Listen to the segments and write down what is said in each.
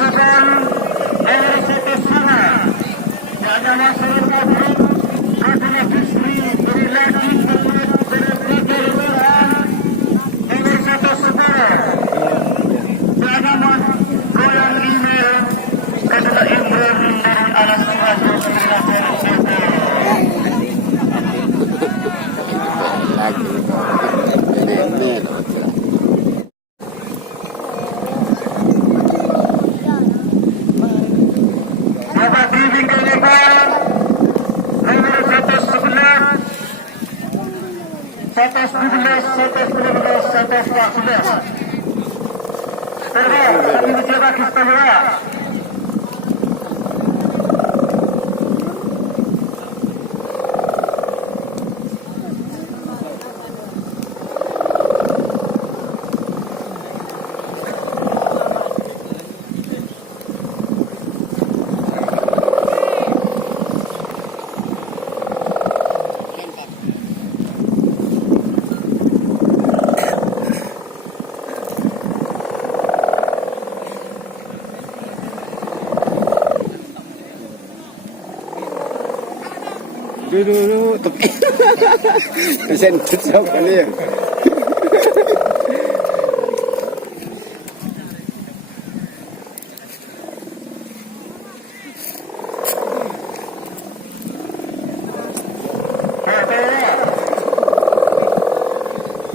merupakan satu sana yang ada masyarakat adalah istri berlaki berpelajaran nomor satu saudara bernama Goyang Email adalah Imran dari alas Raja dulu tapi sentuh siapa nih?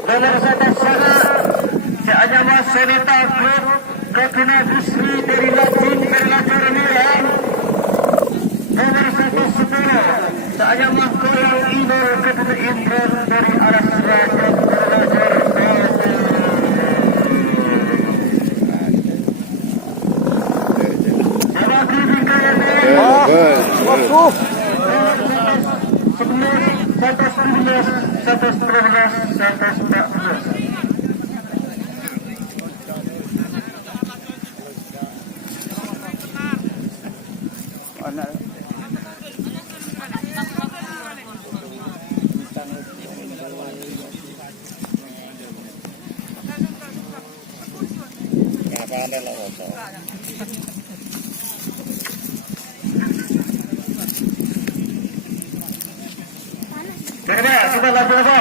Nomor satu sana seaja masyarakat grup kakina busri dari Latin berlajar merah. Nomor satu sepuluh seaja Goyang Email kakina Imran dari alas Raja berlajar kita lagi apa?